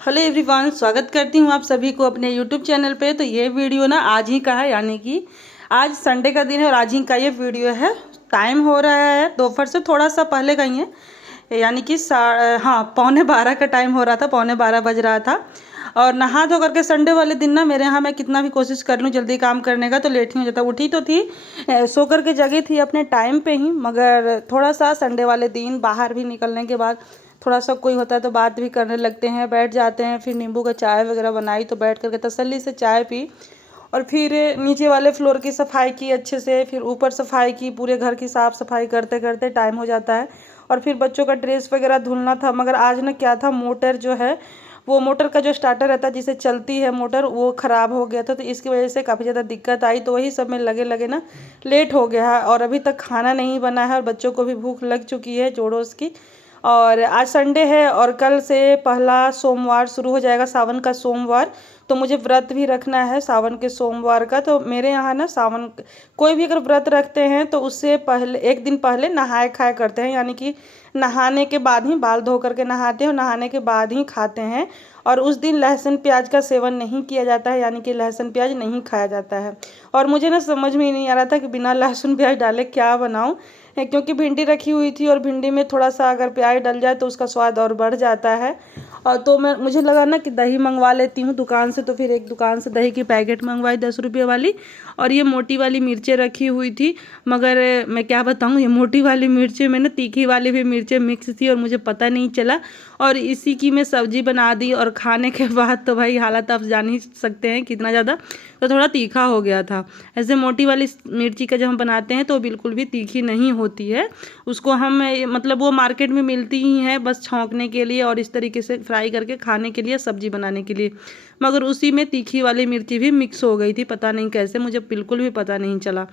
Hello everyone, स्वागत करती हूँ आप सभी को अपने यूट्यूब चैनल पे। तो ये वीडियो ना आज ही का है, यानी कि आज संडे का दिन है और आज ही का ये वीडियो है। टाइम हो रहा है दोपहर से थोड़ा सा पहले का ही है, यानी कि 11:45 का टाइम हो रहा था, 11:45 बज रहा था। और नहा धो करके संडे वाले दिन ना मेरे यहाँ मैं कितना भी कोशिश कर लूँ जल्दी काम करने का तो लेट ही हो जाता। उठी तो थी, सो करके जगी थी अपने टाइम पे ही, मगर थोड़ा सा संडे वाले दिन बाहर भी निकलने के बाद थोड़ा सा कोई होता है तो बात भी करने लगते हैं, बैठ जाते हैं। फिर नींबू का चाय वगैरह बनाई तो बैठ करके तसल्ली से चाय पी, और फिर नीचे वाले फ्लोर की सफाई की अच्छे से, फिर ऊपर सफाई की, पूरे घर की साफ़ सफाई करते करते टाइम हो जाता है। और फिर बच्चों का ड्रेस वगैरह धुलना था, मगर आज ना क्या था, मोटर जो है वो मोटर का जो स्टार्टर रहता है जिसे चलती है मोटर, वो ख़राब हो गया था, तो इसकी वजह से काफ़ी ज़्यादा दिक्कत आई। तो वही सब में लगे लगे ना लेट हो गया है, और अभी तक खाना नहीं बना है और बच्चों को भी भूख लग चुकी है जोरों की। और आज संडे है और कल से पहला सोमवार शुरू हो जाएगा, सावन का सोमवार। तो मुझे व्रत भी रखना है सावन के सोमवार का। तो मेरे यहाँ ना सावन कोई भी अगर व्रत रखते हैं तो उससे पहले एक दिन पहले नहाए खाए करते हैं, यानी कि नहाने के बाद ही, बाल धो करके नहाते हैं और नहाने के बाद ही खाते हैं। और उस दिन लहसुन प्याज का सेवन नहीं किया जाता है, यानी कि लहसुन प्याज नहीं खाया जाता है। और मुझे ना समझ में ही नहीं आ रहा था कि बिना लहसुन प्याज डाले क्या बनाऊं, क्योंकि भिंडी रखी हुई थी और भिंडी में थोड़ा सा अगर प्याज डल जाए तो उसका स्वाद और बढ़ जाता है। और तो मुझे लगा ना कि दही मंगवा लेती हूँ दुकान से, तो फिर एक दुकान से दही की पैकेट मंगवाई 10 रुपये वाली। और ये मोटी वाली मिर्चें रखी हुई थी, मगर मैं क्या बताऊँ, ये मोटी वाली मिर्चें में ना तीखी वाली भी मिर्चें मिक्स थी और मुझे पता नहीं चला, और इसी की मैं सब्जी बना दी। और खाने के बाद तो भाई हालत आप जान ही सकते हैं कितना ज़्यादा, तो थोड़ा तीखा हो गया था। ऐसे मोटी वाली मिर्ची का जब हम बनाते हैं तो बिल्कुल भी तीखी नहीं होती है। उसको हम मतलब वो मार्केट में मिलती ही है बस छौंकने के लिए और इस तरीके से फ्राई करके खाने के लिए, सब्जी बनाने के लिए, मगर उसी में तीखी वाली मिर्ची भी मिक्स हो गई थी, पता नहीं कैसे, मुझे बिल्कुल भी पता नहीं चला।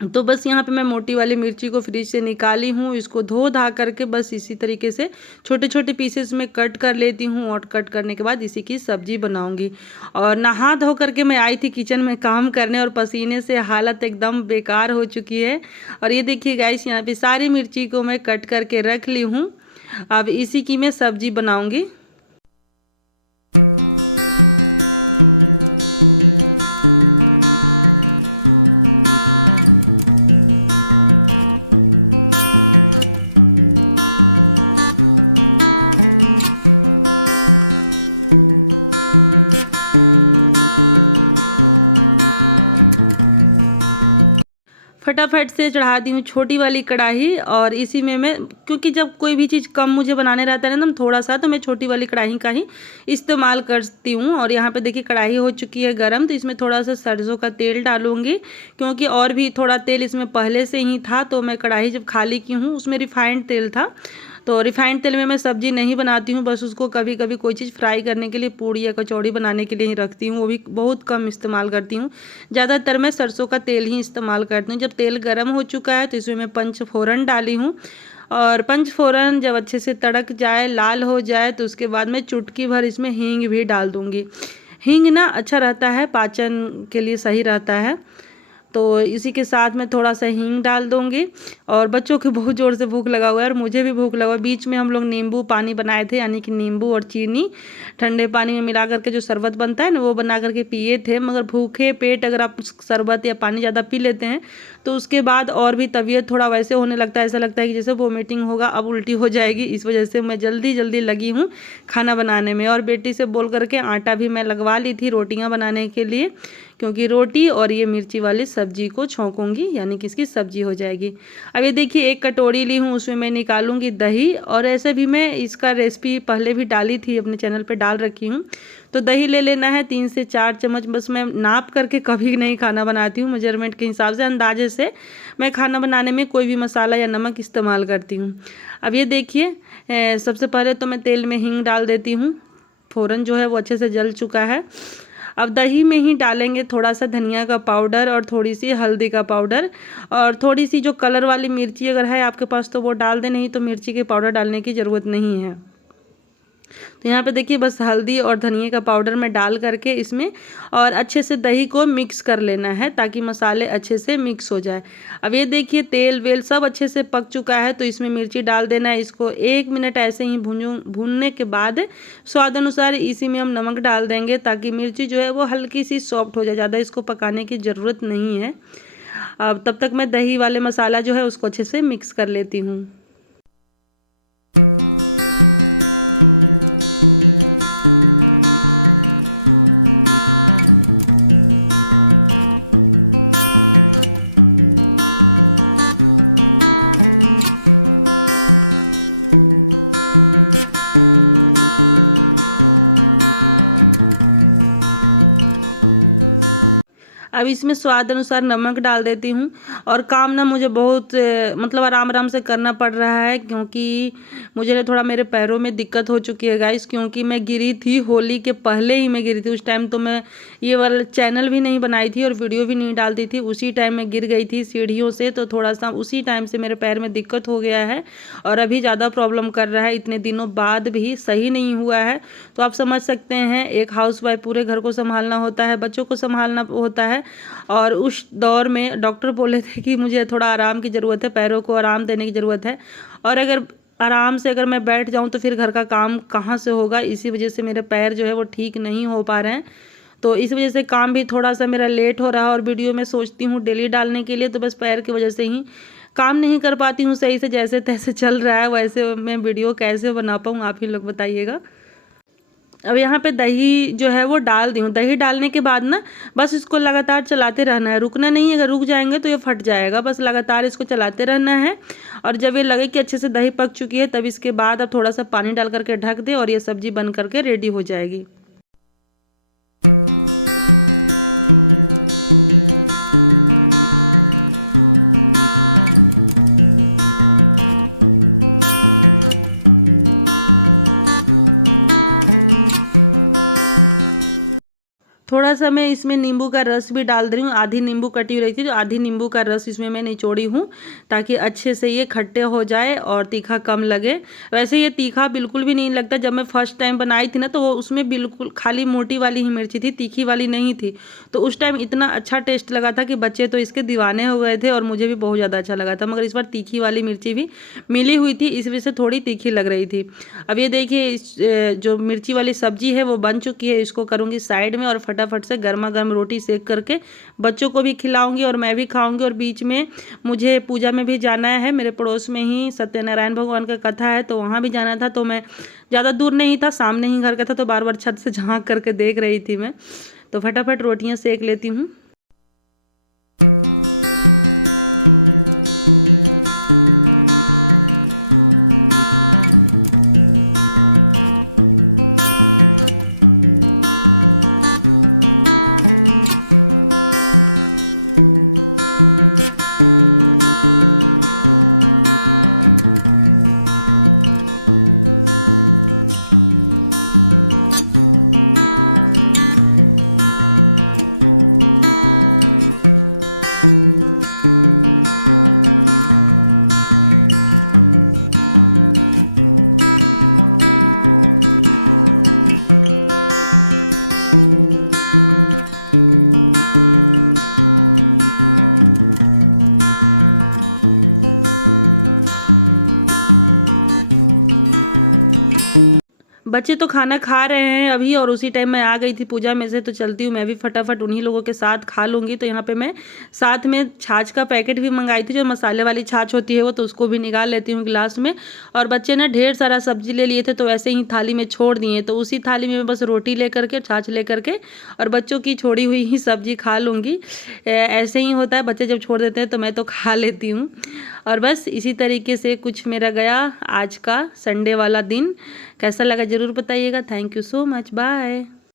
तो बस यहाँ पे मैं मोटी वाली मिर्ची को फ्रिज से निकाली हूँ, इसको धो धा करके बस इसी तरीके से छोटे छोटे पीसेस में कट कर लेती हूँ, और कट करने के बाद इसी की सब्जी बनाऊँगी। और नहा धो करके मैं आई थी किचन में काम करने, और पसीने से हालत एकदम बेकार हो चुकी है। और ये देखिए गाइस, यहाँ पे सारी मिर्ची को मैं कट करके रख ली हूँ, अब इसी की मैं सब्जी बनाऊँगी। फटाफट से चढ़ा दी हूँ छोटी वाली कढ़ाई, और इसी में मैं, क्योंकि जब कोई भी चीज़ कम मुझे बनाने रहता है ना एकदम थोड़ा सा, तो मैं छोटी वाली कढ़ाई का ही इस्तेमाल करती हूँ। और यहाँ पे देखिए कढ़ाई हो चुकी है गरम, तो इसमें थोड़ा सा सरसों का तेल डालूंगी, क्योंकि और भी थोड़ा तेल इसमें पहले से ही था। तो मैं कढ़ाई जब खाली की हूँ उसमें रिफाइंड तेल था, तो रिफाइंड तेल में मैं सब्जी नहीं बनाती हूँ, बस उसको कभी कभी कोई चीज़ फ्राई करने के लिए, पूड़ी या कचौड़ी बनाने के लिए ही रखती हूँ, वो भी बहुत कम इस्तेमाल करती हूँ। ज़्यादातर मैं सरसों का तेल ही इस्तेमाल करती हूँ। जब तेल गर्म हो चुका है तो इसमें मैं पंचफोरन डाली हूँ, और पंचफोरन जब अच्छे से तड़क जाए, लाल हो जाए, तो उसके बाद मैं चुटकी भर इसमें हींग भी डाल दूँगी। हींग ना अच्छा रहता है, पाचन के लिए सही रहता है, तो इसी के साथ में थोड़ा सा हींग डाल दूँगी। और बच्चों को बहुत ज़ोर से भूख लगा हुआ है और मुझे भी भूख लगा। बीच में हम लोग नींबू पानी बनाए थे, यानी कि नींबू और चीनी ठंडे पानी में मिला करके जो शरबत बनता है ना, वो बना करके पिए थे। मगर भूखे पेट अगर आप शरबत या पानी ज़्यादा पी लेते हैं तो उसके बाद और भी तबीयत थोड़ा वैसे होने लगता है, ऐसा लगता है कि जैसे वोमिटिंग होगा, अब उल्टी हो जाएगी। इस वजह से मैं जल्दी जल्दी लगी हूँ खाना बनाने में। और बेटी से बोल करके आटा भी मैं लगवा ली थी रोटियाँ बनाने के लिए, क्योंकि रोटी और ये मिर्ची वाली सब्जी को छौंकूंगी, यानी कि इसकी सब्जी हो जाएगी। अब ये देखिए एक कटोरी ली हूँ, उसमें मैं निकालूंगी दही। और ऐसे भी मैं इसका रेसिपी पहले भी डाली थी, अपने चैनल पे डाल रखी हूँ। तो दही ले लेना है 3 से 4 चम्मच, बस मैं नाप करके कभी नहीं खाना बनाती हूँ, मेजरमेंट के हिसाब से अंदाजे से मैं खाना बनाने में कोई भी मसाला या नमक इस्तेमाल करती हूँ। अब ये देखिए सबसे पहले तो मैं तेल में हींग डाल देती हूँ, फ़ौरन जो है वो अच्छे से जल चुका है। अब दही में ही डालेंगे थोड़ा सा धनिया का पाउडर और थोड़ी सी हल्दी का पाउडर, और थोड़ी सी जो कलर वाली मिर्ची अगर है आपके पास तो वो डाल दें, नहीं तो मिर्ची के पाउडर डालने की ज़रूरत नहीं है। तो यहाँ पे देखिए बस हल्दी और धनिया का पाउडर में डाल करके इसमें और अच्छे से दही को मिक्स कर लेना है ताकि मसाले अच्छे से मिक्स हो जाए। अब ये देखिए तेल वेल सब अच्छे से पक चुका है, तो इसमें मिर्ची डाल देना है। इसको 1 मिनट ऐसे ही भूनने के बाद स्वाद अनुसार इसी में हम नमक डाल देंगे ताकि मिर्ची जो है वो हल्की सी सॉफ्ट हो जाए, ज़्यादा इसको पकाने की ज़रूरत नहीं है। अब तब तक मैं दही वाले मसाला जो है उसको अच्छे से मिक्स कर लेती हूँ। अब इसमें स्वाद अनुसार नमक डाल देती हूँ। और काम ना मुझे बहुत मतलब आराम से करना पड़ रहा है, क्योंकि मुझे ना थोड़ा मेरे पैरों में दिक्कत हो चुकी है गाइस, क्योंकि मैं गिरी थी होली के पहले ही मैं गिरी थी। उस टाइम तो मैं ये वाला चैनल भी नहीं बनाई थी और वीडियो भी नहीं डालती थी। उसी टाइम मैं गिर गई थी सीढ़ियों से, तो थोड़ा सा उसी टाइम से मेरे पैर में दिक्कत हो गया है और अभी ज़्यादा प्रॉब्लम कर रहा है। इतने दिनों बाद भी सही नहीं हुआ है। तो आप समझ सकते हैं, एक हाउसवाइफ पूरे घर को संभालना होता है, बच्चों को संभालना होता है, और उस दौर में डॉक्टर बोले थे कि मुझे थोड़ा आराम की ज़रूरत है, पैरों को आराम देने की ज़रूरत है। और अगर आराम से अगर मैं बैठ जाऊं तो फिर घर का काम कहाँ से होगा। इसी वजह से मेरे पैर जो है वो ठीक नहीं हो पा रहे हैं। तो इस वजह से काम भी थोड़ा सा मेरा लेट हो रहा है और वीडियो में सोचती हूँ डेली डालने के लिए, तो बस पैर की वजह से ही काम नहीं कर पाती हूँ सही से। जैसे तैसे चल रहा है वैसे मैं वीडियो कैसे बना पाऊँ, आप ही लोग बताइएगा। अब यहाँ पे दही जो है वो डाल दी हूँ। दही डालने के बाद ना बस इसको लगातार चलाते रहना है, रुकना नहीं है। अगर रुक जाएंगे तो ये फट जाएगा। बस लगातार इसको चलाते रहना है और जब ये लगे कि अच्छे से दही पक चुकी है तब इसके बाद अब थोड़ा सा पानी डाल करके ढक दे और ये सब्जी बन करके रेडी हो जाएगी। थोड़ा सा मैं इसमें नींबू का रस भी डाल रही हूँ। आधी नींबू कटी हुई रही थी तो आधी नींबू का रस इसमें मैं निचोड़ी हूँ ताकि अच्छे से ये खट्टे हो जाए और तीखा कम लगे। वैसे ये तीखा बिल्कुल भी नहीं लगता। जब मैं फर्स्ट टाइम बनाई थी ना तो वो उसमें बिल्कुल खाली मोटी वाली ही मिर्ची थी, तीखी वाली नहीं थी। तो उस टाइम इतना अच्छा टेस्ट लगा था कि बच्चे तो इसके दीवाने हो गए थे और मुझे भी बहुत ज़्यादा अच्छा लगा था। मगर इस बार तीखी वाली मिर्ची भी मिली हुई थी, इस वजह से थोड़ी तीखी लग रही थी। अब ये देखिए जो मिर्ची वाली सब्जी है वो बन चुकी है। इसको करूँगी साइड में और फटाफट से गर्मा गर्म रोटी सेक करके बच्चों को भी खिलाऊंगी और मैं भी खाऊंगी। और बीच में मुझे पूजा में भी जाना है। मेरे पड़ोस में ही सत्यनारायण भगवान का कथा है तो वहाँ भी जाना था। तो मैं ज़्यादा दूर नहीं था, सामने ही घर का था, तो बार बार छत से झांक करके देख रही थी मैं। तो फटाफट रोटियाँ सेक लेती हूँ। बच्चे तो खाना खा रहे हैं अभी और उसी टाइम मैं आ गई थी पूजा में से, तो चलती हूँ मैं भी फटाफट उन्हीं लोगों के साथ खा लूँगी। तो यहाँ पे मैं साथ में छाछ का पैकेट भी मंगाई थी, जो मसाले वाली छाछ होती है वो, तो उसको भी निकाल लेती हूँ गिलास में। और बच्चे ना ढेर सारा सब्जी ले लिए थे तो वैसे ही थाली में छोड़ दिए, तो उसी थाली में बस रोटी ले करके छाछ ले करके और बच्चों की छोड़ी हुई ही सब्जी खा लूँगी। ऐसे ही होता है, बच्चे जब छोड़ देते हैं तो मैं तो खा लेती हूँ। और बस इसी तरीके से कुछ मेरा गया आज का संडे वाला दिन। कैसा लगा ज़रूर बताइएगा। Thank you so much, bye.